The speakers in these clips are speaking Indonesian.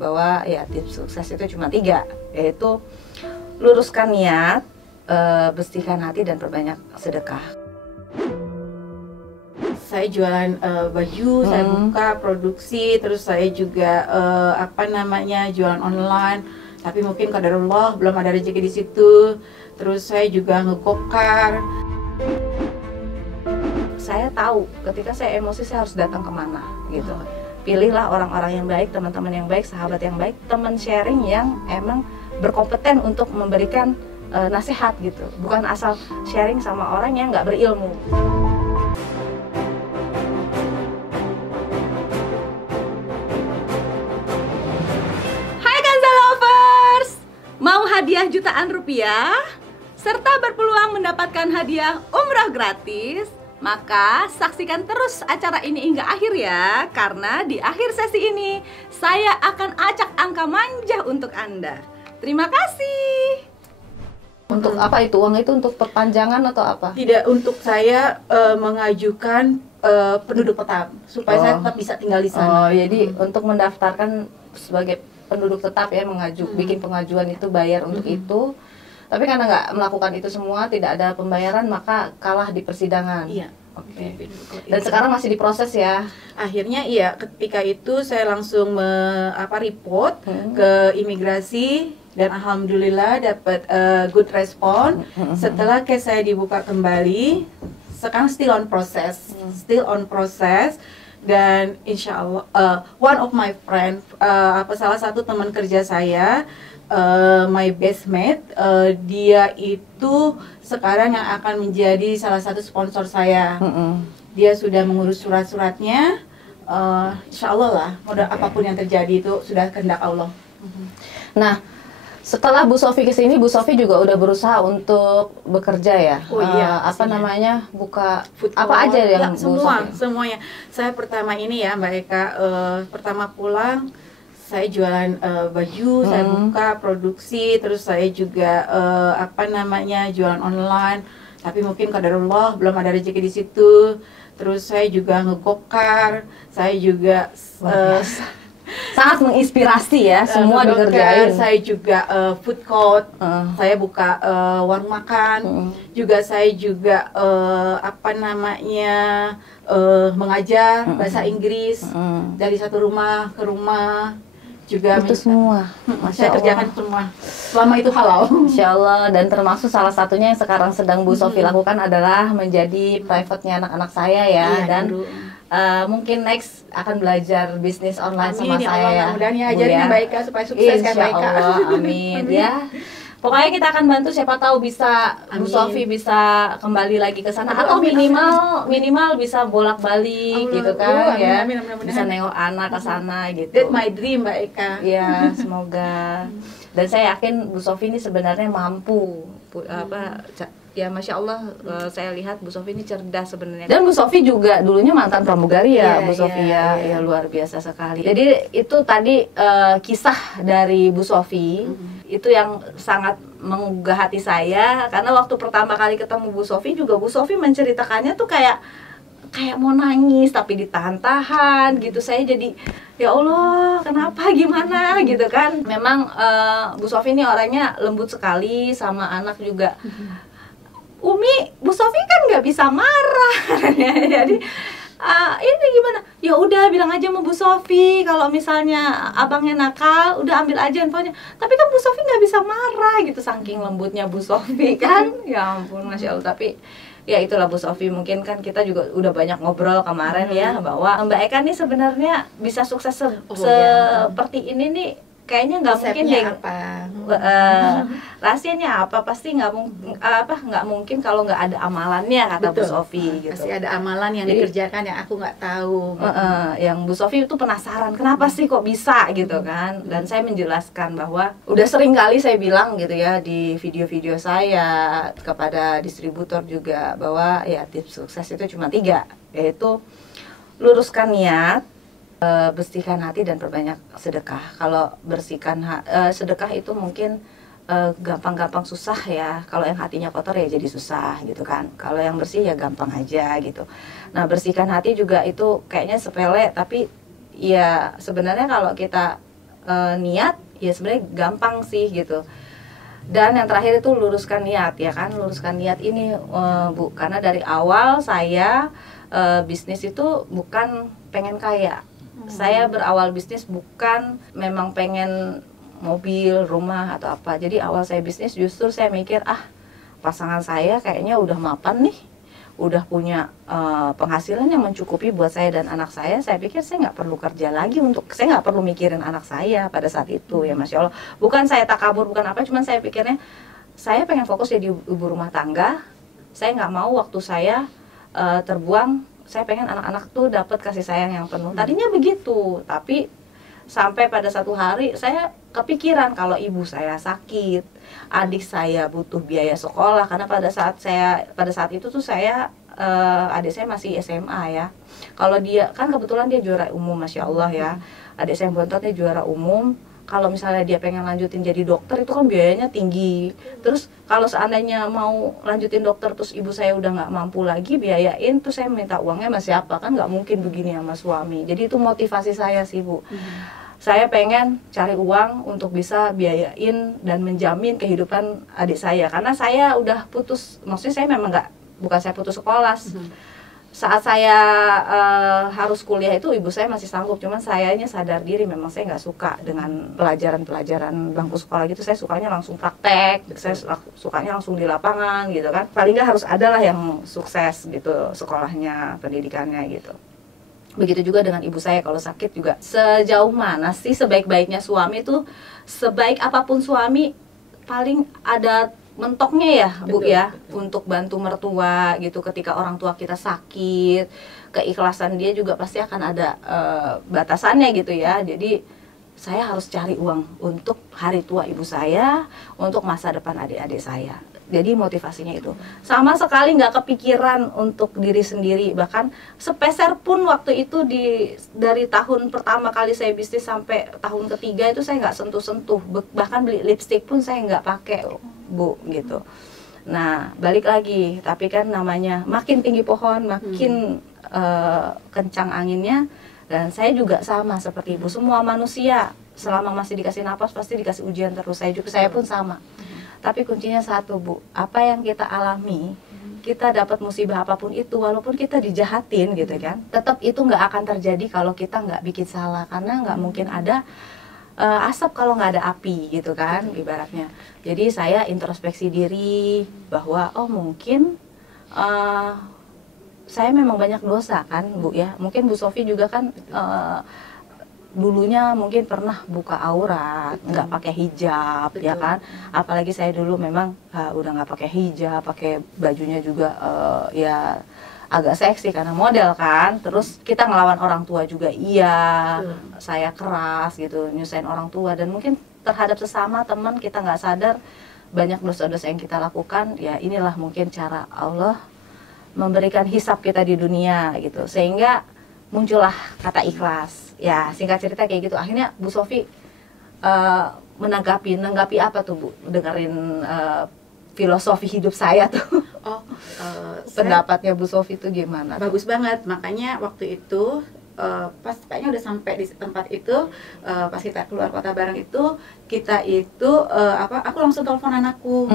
Bahwa ya tips sukses itu cuma 3, yaitu luruskan niat, bersihkan hati, dan perbanyak sedekah. Saya jualan baju, saya buka produksi, terus saya juga jualan online. Tapi mungkin qadarullah belum ada rezeki di situ. Terus saya juga ngegokar. Saya tahu ketika saya emosi saya harus datang kemana gitu. Pilihlah orang-orang yang baik, teman-teman yang baik, sahabat yang baik, teman sharing yang emang berkompeten untuk memberikan nasihat gitu. Bukan asal sharing sama orang yang nggak berilmu. Hai Kanza Lovers! Mau hadiah jutaan rupiah? Serta berpeluang mendapatkan hadiah umrah gratis? Maka saksikan terus acara ini hingga akhir ya, karena di akhir sesi ini saya akan acak angka manja untuk Anda. Terima kasih. Untuk apa itu? Uang itu untuk perpanjangan atau apa? Tidak, untuk saya mengajukan penduduk tetap supaya saya tetap bisa tinggal di sana. Oh, jadi untuk mendaftarkan sebagai penduduk tetap ya, bikin pengajuan itu bayar untuk itu. Tapi karena nggak melakukan itu semua, tidak ada pembayaran, maka kalah di persidangan. Iya. Oke. Dan sekarang masih diproses ya? Akhirnya iya, ketika itu saya langsung report ke imigrasi dan alhamdulillah dapat good respon. Setelah case saya dibuka kembali, sekarang still on process. Dan insya Allah one of my friend, salah satu teman kerja saya, my best mate, dia itu sekarang yang akan menjadi salah satu sponsor saya. Dia sudah mengurus surat-suratnya. Insya Allah lah, modal apapun yang terjadi itu sudah kehendak Allah. Nah, setelah Bu Sofi kesini, Bu Sofi juga udah berusaha untuk bekerja ya. Oh iya. Buka food apa aja yang ya, Bu Sofi? semuanya. Saya pertama ini ya Mbak Eka, pertama pulang saya jualan baju, saya buka produksi, terus saya juga jualan online. Tapi mungkin qadarullah belum ada rezeki di situ. Terus saya juga ngegokar, saya juga sangat menginspirasi ya, semua dikerjain. Saya juga food court, saya buka warung makan. Juga saya juga mengajar bahasa Inggris dari satu rumah ke rumah. Juga itu semua, saya kerjakan semua selama itu halal. Insya Allah. Dan termasuk salah satunya yang sekarang sedang Bu Sofi lakukan adalah menjadi private-nya anak-anak saya ya. Iya, dan mungkin next akan belajar bisnis online sama ya saya Allah, ya. Mudah-mudahan ya ajarin Mbak Eka supaya sukses kan Mbak Eka. Insya Allah, amin. Ya. Pokoknya kita akan bantu, siapa tahu bisa Bu Sofi bisa kembali lagi ke sana, atau minimal bisa bolak-balik gitu kan ya. Bisa nengok anak ke sana gitu. That's my dream Mbak Eka. Ya, semoga. Dan saya yakin Bu Sofi ini sebenarnya mampu ya, Masya Allah, saya lihat Bu Sofi ini cerdas sebenarnya. Dan Bu Sofi juga dulunya mantan pramugari ya, Bu Sofi ya, luar biasa sekali. Jadi itu tadi kisah dari Bu Sofi, itu yang sangat menggugah hati saya, karena waktu pertama kali ketemu Bu Sofi juga, Bu Sofi menceritakannya tuh kayak mau nangis tapi ditahan-tahan gitu. Saya jadi ya Allah, kenapa, gimana gitu kan. Memang Bu Sofi ini orangnya lembut sekali sama anak juga. Umi, Bu Sofi kan nggak bisa marah. Jadi ini gimana? Ya udah, bilang aja sama Bu Sofi kalau misalnya abangnya nakal, udah ambil aja handphonenya. Tapi kan Bu Sofi nggak bisa marah gitu, saking lembutnya Bu Sofi kan. Ya ampun, Masya Allah. Tapi ya itulah Bu Sofi, mungkin kan kita juga udah banyak ngobrol kemarin ya, bahwa Mbak Eka nih sebenarnya bisa sukses seperti ini nih. Kayaknya nggak mungkin deh. Rahasianya apa? Pasti nggak mungkin kalau nggak ada amalannya, kata Bu Sofi. Gitu. Pasti ada amalan yang dikerjakan yang aku nggak tahu. Yang Bu Sofi itu penasaran, kenapa sih kok bisa gitu kan? Dan saya menjelaskan bahwa udah sering kali saya bilang gitu ya di video-video saya kepada distributor juga, bahwa ya tips sukses itu cuma 3, yaitu luruskan niat, bersihkan hati, dan perbanyak sedekah. Kalau bersihkan sedekah itu mungkin gampang-gampang susah ya. Kalau yang hatinya kotor ya jadi susah gitu kan. Kalau yang bersih ya gampang aja gitu. Nah, bersihkan hati juga itu kayaknya sepele, tapi ya sebenarnya kalau kita niat, ya sebenarnya gampang sih gitu. Dan yang terakhir itu luruskan niat, ya kan, luruskan niat ini Bu, karena dari awal saya bisnis itu bukan pengen kaya. Saya berawal bisnis bukan memang pengen mobil, rumah atau apa. Jadi awal saya bisnis justru saya mikir, pasangan saya kayaknya udah mapan nih, udah punya penghasilan yang mencukupi buat saya dan anak saya. Saya pikir saya nggak perlu kerja lagi, saya nggak perlu mikirin anak saya pada saat itu, ya Masya Allah. Bukan saya takabur, bukan apa, cuman saya pikirnya saya pengen fokus jadi ibu rumah tangga. Saya nggak mau waktu saya terbuang. Saya pengen anak-anak tuh dapat kasih sayang yang penuh. Tadinya begitu, tapi sampai pada satu hari saya kepikiran kalau ibu saya sakit, adik saya butuh biaya sekolah, karena pada saat itu tuh saya adik saya masih SMA ya. Kalau dia kan kebetulan dia juara umum, Masya Allah ya. Adik saya bontotnya juara umum. Kalau misalnya dia pengen lanjutin jadi dokter, itu kan biayanya tinggi. Terus kalau seandainya mau lanjutin dokter terus ibu saya udah nggak mampu lagi biayain, terus saya minta uangnya sama siapa? Kan nggak mungkin begini sama suami. Jadi itu motivasi saya sih Bu. Saya pengen cari uang untuk bisa biayain dan menjamin kehidupan adik saya. Karena saya udah putus, maksudnya saya memang bukan saya putus sekolah. Saat saya harus kuliah itu ibu saya masih sanggup, cuman sayanya sadar diri memang saya nggak suka dengan pelajaran bangku sekolah gitu. Saya sukanya langsung praktek, saya sukanya langsung di lapangan gitu kan. Paling nggak harus ada lah yang sukses gitu sekolahnya, pendidikannya gitu. Begitu juga dengan ibu saya kalau sakit juga. Sejauh mana sih sebaik-baiknya suami itu, sebaik apapun suami paling ada mentoknya ya Bu, betul, ya betul. Untuk bantu mertua gitu ketika orang tua kita sakit, keikhlasan dia juga pasti akan ada batasannya gitu ya. Jadi saya harus cari uang untuk hari tua ibu saya, untuk masa depan adik-adik saya. Jadi motivasinya itu sama sekali nggak kepikiran untuk diri sendiri, bahkan sepeser pun waktu itu dari tahun pertama kali saya bisnis sampai tahun ketiga itu saya nggak sentuh-sentuh, bahkan beli lipstick pun saya nggak pakai Bu gitu. Nah balik lagi, tapi kan namanya makin tinggi pohon makin kencang anginnya, dan saya juga sama seperti ibu. Semua manusia selama masih dikasih napas pasti dikasih ujian terus. Saya pun sama. Tapi kuncinya satu Bu, apa yang kita alami, kita dapat musibah apapun itu, walaupun kita dijahatin gitu kan, tetap itu nggak akan terjadi kalau kita nggak bikin salah, karena nggak mungkin ada asap kalau nggak ada api gitu kan ibaratnya. Jadi saya introspeksi diri bahwa mungkin saya memang banyak dosa kan Bu ya. Mungkin Bu Sofi juga kan dulunya mungkin pernah buka aurat, nggak pakai hijab, betul, ya kan. Apalagi saya dulu memang udah nggak pakai hijab, pakai bajunya juga ya agak seksi karena model kan. Terus kita ngelawan orang tua juga, saya keras gitu, nyusahin orang tua, dan mungkin terhadap sesama teman kita nggak sadar banyak dosa-dosa yang kita lakukan. Ya inilah mungkin cara Allah memberikan hisab kita di dunia gitu, sehingga muncullah kata ikhlas. Ya singkat cerita kayak gitu. Akhirnya Bu Sofi menanggapi apa tuh Bu, dengerin filosofi hidup saya tuh. Pendapatnya Bu Sofi itu gimana? Bagus banget. Makanya waktu itu pas kayaknya udah sampai di tempat itu, pas kita keluar kota bareng itu, kita itu aku langsung telepon anakku.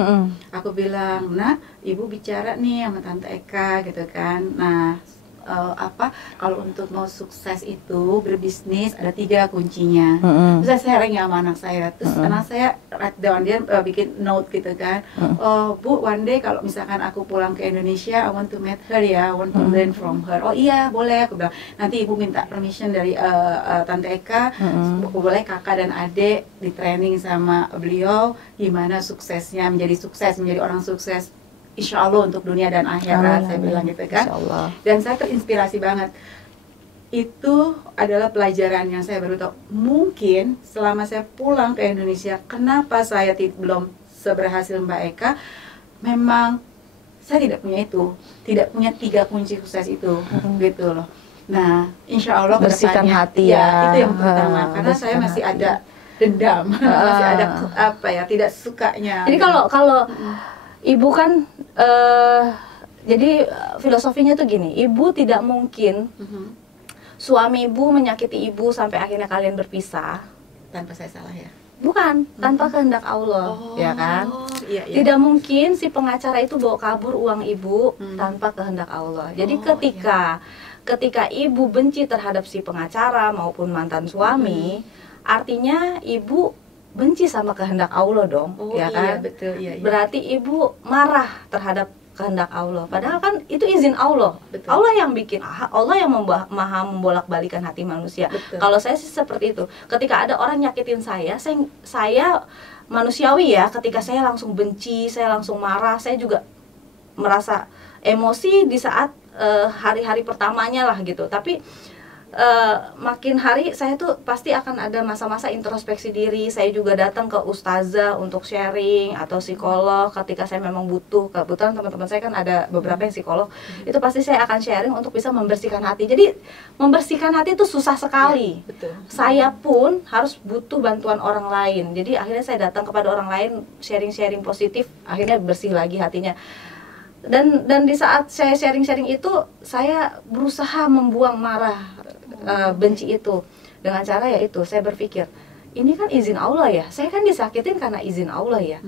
Aku bilang, "Nah, Ibu bicara nih sama Tante Eka," gitu kan. Nah, kalau untuk mau sukses itu berbisnis ada 3 kuncinya. Terus saya sharing sama anak saya, terus anak saya write down, dia bikin note gitu kan. Bu, one day kalau misalkan aku pulang ke Indonesia, I want to meet her ya, I want to learn from her. Oh iya boleh, aku bilang. Nanti ibu minta permission dari Tante Eka, boleh kakak dan adik di training sama beliau gimana suksesnya, menjadi orang sukses. Insya Allah untuk dunia dan akhirat, saya bilang gitu kan. Dan saya terinspirasi banget. Itu adalah pelajaran yang saya baru tahu. Mungkin selama saya pulang ke Indonesia, kenapa saya belum seberhasil Mbak Eka, memang saya tidak punya itu, tidak punya 3 kunci sukses itu, gitu loh. Nah, insya Allah bersihkan hati ya, itu yang pertama, karena saya masih ada dendam, masih ada tidak sukanya. Jadi kalau Ibu kan, jadi filosofinya tuh gini, Ibu tidak mungkin suami Ibu menyakiti Ibu sampai akhirnya kalian berpisah, tanpa saya salah ya? Bukan, tanpa kehendak Allah, ya kan? Iya. Tidak mungkin si pengacara itu bawa kabur uang ibu tanpa kehendak Allah. Jadi ketika ibu benci terhadap si pengacara maupun mantan suami, artinya ibu benci sama kehendak Allah dong, ya kan? Iya, betul, iya. Berarti ibu marah terhadap kehendak Allah. Padahal kan itu izin Allah. Betul. Allah yang bikin, Allah yang maha membolak-balikan hati manusia. Betul. Kalau saya sih seperti itu. Ketika ada orang nyakitin saya manusiawi ya. Ketika saya langsung benci, saya langsung marah, saya juga merasa emosi di saat hari-hari pertamanya lah gitu. Tapi makin hari saya tuh pasti akan ada masa-masa introspeksi diri. Saya juga datang ke ustazah untuk sharing atau psikolog ketika saya memang butuh. Kebetulan teman-teman saya kan ada beberapa yang psikolog. Itu pasti saya akan sharing untuk bisa membersihkan hati. Jadi membersihkan hati itu susah sekali. Ya, betul. Saya pun harus butuh bantuan orang lain. Jadi akhirnya saya datang kepada orang lain, sharing-sharing positif, akhirnya bersih lagi hatinya. Dan di saat saya sharing-sharing itu, saya berusaha membuang marah, benci itu dengan cara yaitu saya berpikir, ini kan izin Allah ya, saya kan disakitin karena izin Allah ya.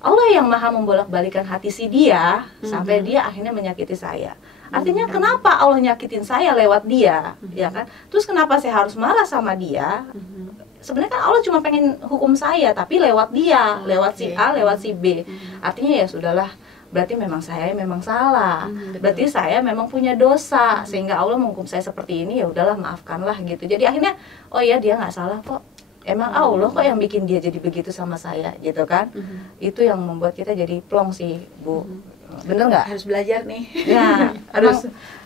Allah yang maha membolak-balikan hati si dia sampai dia akhirnya menyakiti saya. Artinya kenapa Allah nyakitin saya lewat dia, ya kan? Terus kenapa saya harus marah sama dia? Sebenarnya kan Allah cuma pengen hukum saya, tapi lewat dia, lewat si A, lewat si B. Artinya ya sudahlah, berarti memang saya memang salah, berarti saya memang punya dosa sehingga Allah menghukum saya seperti ini, ya udahlah maafkanlah gitu. Jadi akhirnya oh ya dia nggak salah kok, emang Allah kok yang bikin dia jadi begitu sama saya gitu kan. Itu yang membuat kita jadi plong sih Bu. Bener nggak? Harus belajar nih. Ya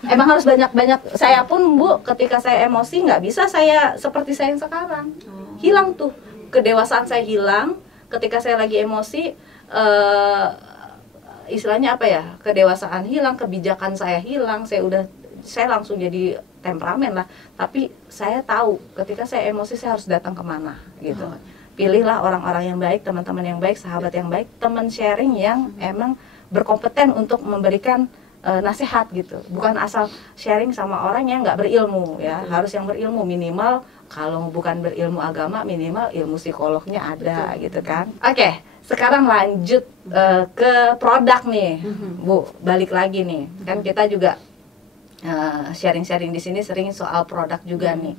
emang harus banyak-banyak. Saya pun Bu ketika saya emosi nggak bisa saya seperti saya yang sekarang. Hilang tuh kedewasaan saya, hilang ketika saya lagi emosi. Istilahnya apa ya, kedewasaan hilang, kebijakan saya hilang, saya langsung jadi temperamen lah. Tapi saya tahu ketika saya emosi saya harus datang kemana gitu. Pilihlah orang-orang yang baik, teman-teman yang baik, sahabat yang baik, teman sharing yang emang berkompeten untuk memberikan nasihat gitu. Bukan asal sharing sama orang yang nggak berilmu ya. Harus yang berilmu, minimal kalau bukan berilmu agama, minimal ilmu psikolognya ada gitu kan. Oke. Sekarang lanjut ke produk nih, Bu. Balik lagi nih, kan kita juga sharing-sharing di sini sering soal produk juga nih.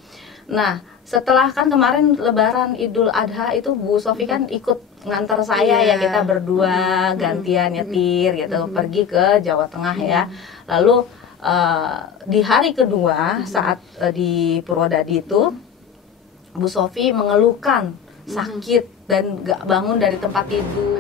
Nah, setelah kan kemarin Lebaran Idul Adha itu Bu Sofi kan ikut nganter saya ya, kita berdua gantian nyetir gitu, pergi ke Jawa Tengah ya. Lalu di hari kedua saat di Purwodadi itu Bu Sofi mengeluhkan sakit dan gak bangun dari tempat tidur.